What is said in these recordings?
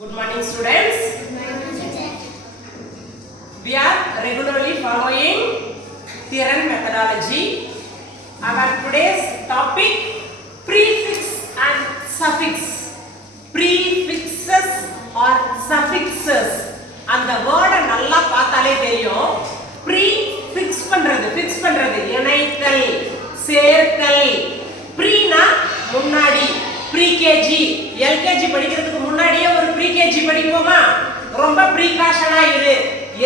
Good morning, students. Good morning, teacher. We are regularly following Thiran methodology. Our today's topic: prefix and suffix. Prefixes or suffixes. அந்த வேர்டை நல்லா பார்த்தாலே தெரியும். Prefix பண்றது இணைத்தல், சேர்த்தல். Preனா முன்னாடி, pre-KG, LKG படிக்கிறதுக்கு முன்னாடியே ஒரு pre-KG படிப்போமா? ரொம்ப ப்ரீகாஷனா இரு,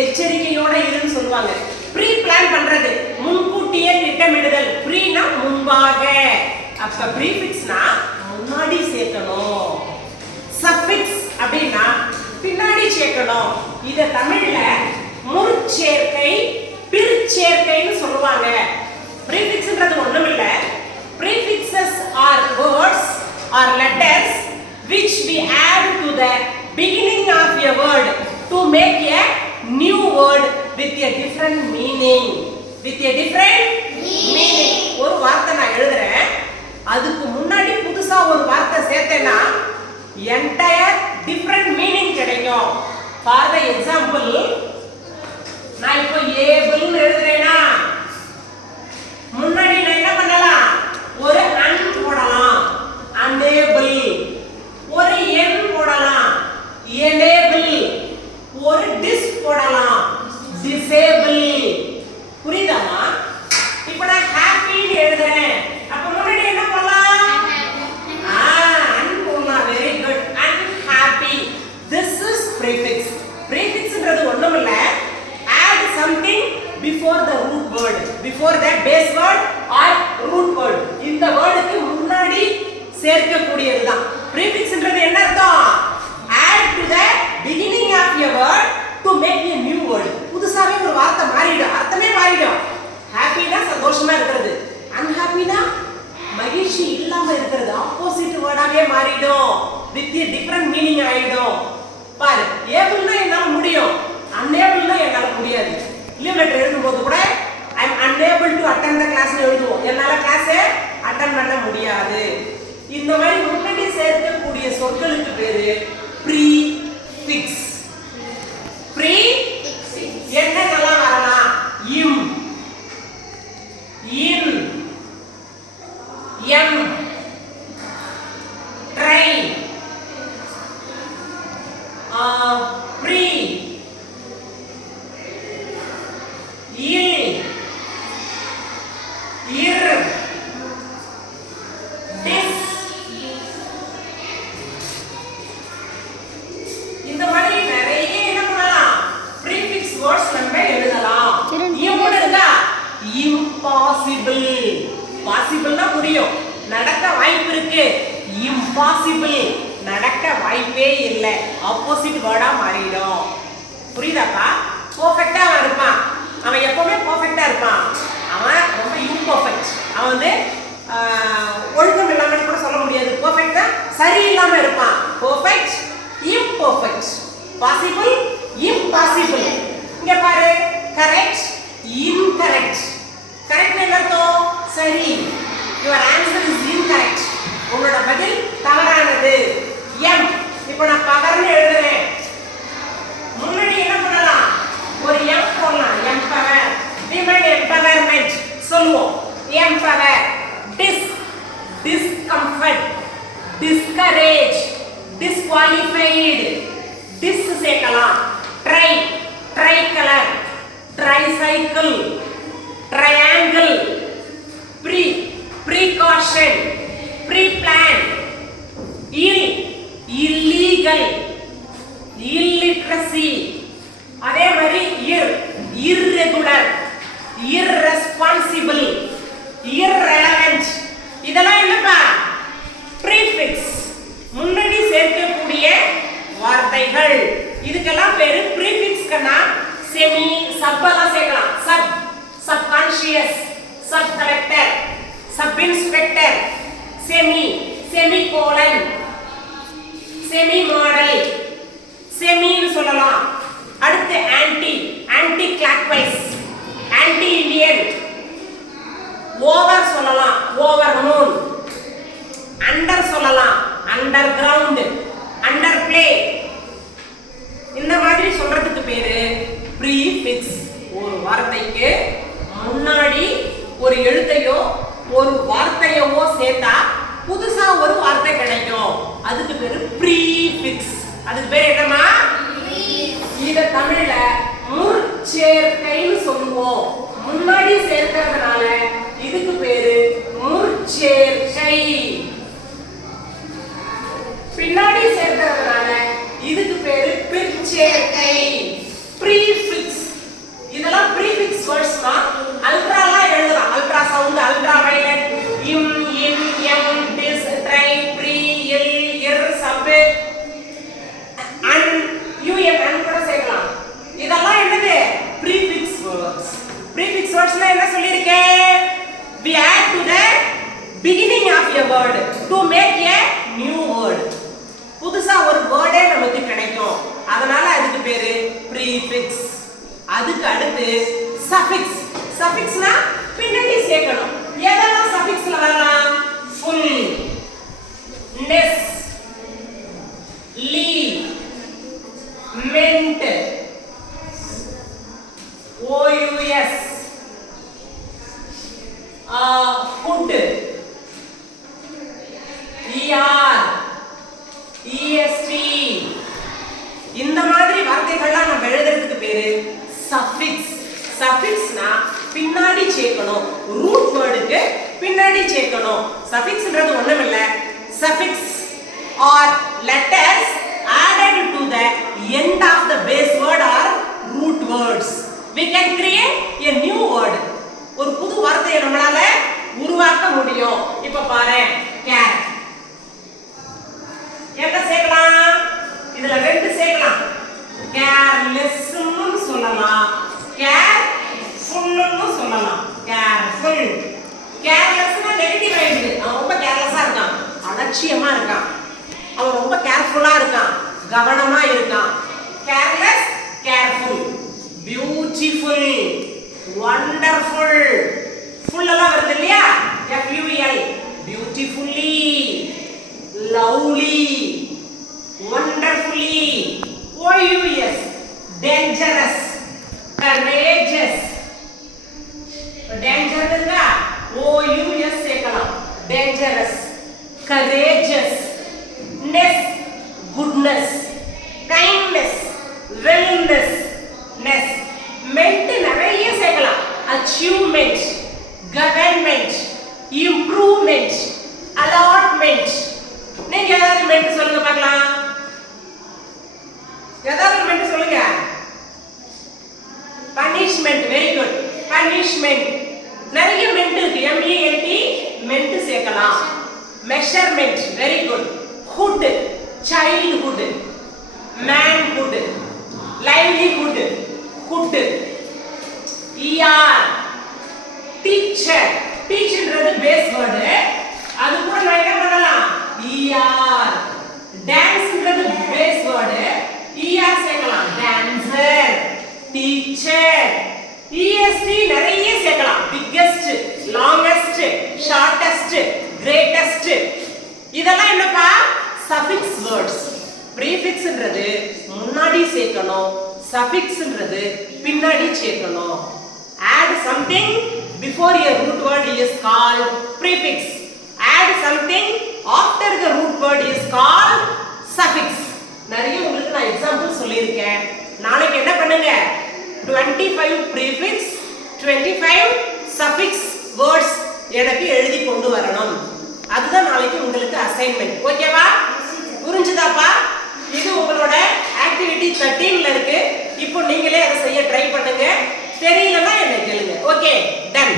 எச்சரிக்கையோட இருன்னு சொல்லுவாங்க. ப்ரீ பிளான் பண்றது, முன்கூட்டியே திட்டமிடுதல். ப்ரீனா முன்பாக. அப்ப ப்ரீஃபிக்ஸ்னா முன்னாடி சேர்க்கணும். சஃபிக்ஸ் அப்படினா பின்னாடி சேர்க்கணும். இத தமிழ்ல முற்சேர்க்கை, பிற்சேர்க்கைன்னு சொல்லுவாங்க. ப்ரீஃபிக்ஸ்ன்றது ஒண்ணும் இல்ல. Prefixes are words or letters which we add to the beginning of a word to make a new word with a different meaning. With a different meaning. ஒரு வார்த்தை நான் எழுதுறேன், அதுக்கு முன்னாடி புதுசா ஒரு வார்த்தை சேர்த்தேன்னா entire different meaning கிடைக்கும். For the example, நான் இப்போ able ன்னு எழுதுறேனா முன்னாடி நான் என்ன பண்ணலாம்? ஒரு un போடலாம், unable. ஒரு n போடலாம், enable. ஒரு dis போடலாம், disable. புரியுதாமா? இப்போ நான் happy ன்னு எழுதுறேன், அப்ப முன்னாடி என்ன போடலாம்? un போடலாம். very good. Unhappy. This is prefix. Prefixன்றது ஒண்ணும் இல்ல, add something before the root word, before the base word or root word. இந்த வேர்டுக்கு முன்னாடி சேர்க்கக்கூடியதுதான் prefixன்றது. என்ன அர்த்தம்? add to the beginning of a word to make a new word. புதுசாவே ஒரு வார்த்தை மாறிடும், அர்த்தமே மாறிடும். ஹாப்பினா சந்தோஷமா இருக்கிறது, அன்ஹாப்பினா மகிழ்ச்சி இல்லாம இருக்கிறது. ஆப்போசிட் வேர்டாவே மாறிடும், with a different meaning ஆயிடும். பாரு, ஏபிள்னா என்னால முடியும், unableனா என்னால முடியாது. லீவ் லெட்டர் எழுதும்போது கூட I am unable to attend the class னு எழுதுவோம். என்னால கிளாஸை அட்டெண்ட் பண்ண முடியாது. இந்த மாதிரி முன்னாடி சேர்க்கக்கூடிய சொற்களுக்கு பேரு prefix. என்னென்னலாம் வரலாம்? im, in, em, try, pre, il, ir, dis. இந்த மாதிரி நிறைய என்ன பண்ணலாம்? prefix words நம்ம எழுதலாம். இம்முடுதா impossible. possibleனா முடியும், நடக்க வாய்ப்பு இருக்கு. impossible நடக்க வாய்ப்பே இல்ல, ஆப்போசிட் வேர்டா மாறிடும். புரியுதாப்பா? பெர்ஃபெக்ட்டா இருப்பான், அவன் எப்பவுமே பெர்ஃபெக்ட்டா இருப்பான். அவன் ரொம்ப இம்பர்ஃபெக்ட். அவன் வந்து ஒழுக்கம் இல்லாம கூட சொல்ல முடியாது. பெர்ஃபெக்ட்டா சரியில்லாம இருப்பான். Perfect, imperfect. possible, impossible. இங்க பாரு, கரெக்ட், incorrect. கரெக்ட் என்ன அர்த்தம்? சரி. your answer is incorrect. உங்களோட பதில் தவறானது. m. இப்போ நான் பவர்னு எழுதுறேன், முன்னாடி என்ன பண்ணலாம்? ஒரு m போடலாம், empower. women empowerment சொல்லுவோம், empower. discomfort, discourage, disqualified. dis சேர்க்கலாம். try, tricolor, tricycle, triangle. precaution, pre-plan. illegal, illiteracy. அதே மாதிரி irregular, irresponsible, irrelevant. இதெல்லாம் என்னப்பா? prefix. முன்னாடி சேர்க்கக்கூடிய வார்த்தைகள். இதுக்கெல்லாம் பேரு prefixனா semi, sub எல்லாம் சேர்க்கலாம். subconscious, subcollector, subinspector, semicolon, semi model, semi னு சொல்லலாம். அடுத்து anti clockwise, anti indian, over சொல்லலாம், over moon. under சொல்லலாம், underground, underplay, வார்த்தைக்கு முன்னாடி ஒரு எழுத்தையோ ஒரு வார்த்தையவோ சேர்த்தா புதுசா ஒரு வார்த்தை கிடைக்கும். அதுக்கு பேரு ப்ரீஃபிக்ஸ். அதுக்கு பேர் என்னமா? இத தமிழ்ல முற்சேர்க்கைன்னு சொல்லுவோம். முன்னாடி சேர்க்கிறதுனால இதுக்கு பேரு முற்சேர்க்கை. பின்னாடி சேர்க்கிறதுனால இதுக்கு பேரு பிற்சேர்க்கை. ப்ரீஃபிக்ஸ். இதெல்லாம் ப்ரீஃபிக்ஸ் வேர்ட்ஸ்மா. அல்ட்ராலாம் எழுதலாம். அல்ட்ரா சவுண்ட், அல்ட்ரா வயலட், இம், இன், எம், டிஸ், ட்ரை, ப்ரீ, இல், இர், சப், அன், யூஎன், அன் கூட சேர்க்கலாம். இதெல்லாம் என்னது? Prefix words. ப்ரீஃபிக்ஸ் வேர்ட்ஸ்ல என்ன சொல்லிருக்கேன்? We add to the beginning of a word to make a new word. புதுசா ஒரு வேர்டே நமக்கு கிடைக்கும். அதனால அதுக்கு பேரு ப்ரீஃபிக்ஸ். அதுக்கு அடுத்து சஃபிக்ஸ். சஃபிக்ஸ்னா பின்னாடி சேர்க்கணும். எதெல்லாம் சஃபிக்ஸ்ல வரலாம்? ஃபுல், நெஸ், லீ, மென்ட், OUS, food, ER, EST. இந்த மாதிரி வார்த்தைகள்லாம் நம்ம எழுதுறதுக்கு பேரு சஃபிக்ஸ். சஃபிக்ஸ்னா பின்னாடி சேர்க்கணும். ரூட் வேர்டுக்கு பின்னாடி சேர்க்கணும். சஃபிக்ஸ்ன்றது ஒண்ணுமில்ல. Suffix or letters added to the end of the base word or root words. We can create a new word. ஒரு புது வார்த்தையை நம்மளால உருவாக்க முடியும். இப்ப பாரு, கேர். என்ன சேர்க்கலாம்? இதுல ரெண்டு சேர்க்கலாம். கேர்லெஸ்ன்னு சொல்லலாம், கேர்ஃபுல்ன்னு சொல்லலாம். கேர்ஃபுல். கேர்லெஸ்னா நெகட்டிவ் ஆயிடுது. அவன் ரொம்ப கேர்லெஸ்ஸா இருக்கான், அலட்சியமா இருக்கான். அவன் ரொம்ப கேர்ஃபுல்லா இருக்கான், கவனமா இருக்கான். Careless, careful. Beautiful, wonderful. Full எல்லாம் வருது இல்லையா? FUL. Beautifully, lovely, wonderfully. OUS, dangerous, courageous. danger இருக்கா? OUS சேர்க்கலாம். dangerous, courageous. ness, goodness, kindness, wellness, ness. ment நிறைய சேர்க்கலாம். achievement, government, improvement, allotment. நீங்க ஏதாவது மென்ட் சொல்லுங்க பார்க்கலாம். ஏதாவது மென்ட் சொல்லுங்க. பனிஷ்மென்ட். Very good. பனிஷ்மென்ட். நிறைய மென்ட் இருக்கு. MENT மென்ட் சேர்க்கலாம். Measurement. Very good. Hood, childhood, manhood, livelihood, hood. ER, teacher. டீச்சர்ன்றது பேஸ் வேர்டு. அது கூட நான் என்ன பண்ணலாம்? ER. டான்ஸ்ன்றது பேஸ் வேர்டு. ER சேர்க்கலாம். Dancer, teacher. EST நிறைய சேர்க்கலாம். Biggest, longest, shortest, greatest. இதெல்லாம் என்னப்பா? Suffix words. ப்ரீஃபிக்ஸ்ன்றது முன்னாடி சேர்க்கணும், சஃபிக்ஸ்ன்றது பின்னாடி சேர்க்கணும். add something before a root word is called prefix. add something after the root word is called suffix. நிறைய உங்களுக்கு நான் எக்ஸாம்பிள் சொல்லியிருக்கேன். நாளைக்கு என்ன பண்ணுங்க? 25 prefix, 25 suffix words எனக்கு எழுதி கொண்டு வரணும். அதுதான் நாளைக்கு உங்களுக்கு அசைன்மெண்ட். ஓகேவா? புரிஞ்சுதாப்பா? இது உங்களோட ஆக்டிவிட்டி 13ல இருக்கு. இப்போ நீங்களே அதை செய்ய ட்ரை பண்ணுங்க. தெரியலன்னா என்ன கேளுங்க. Okay, ton.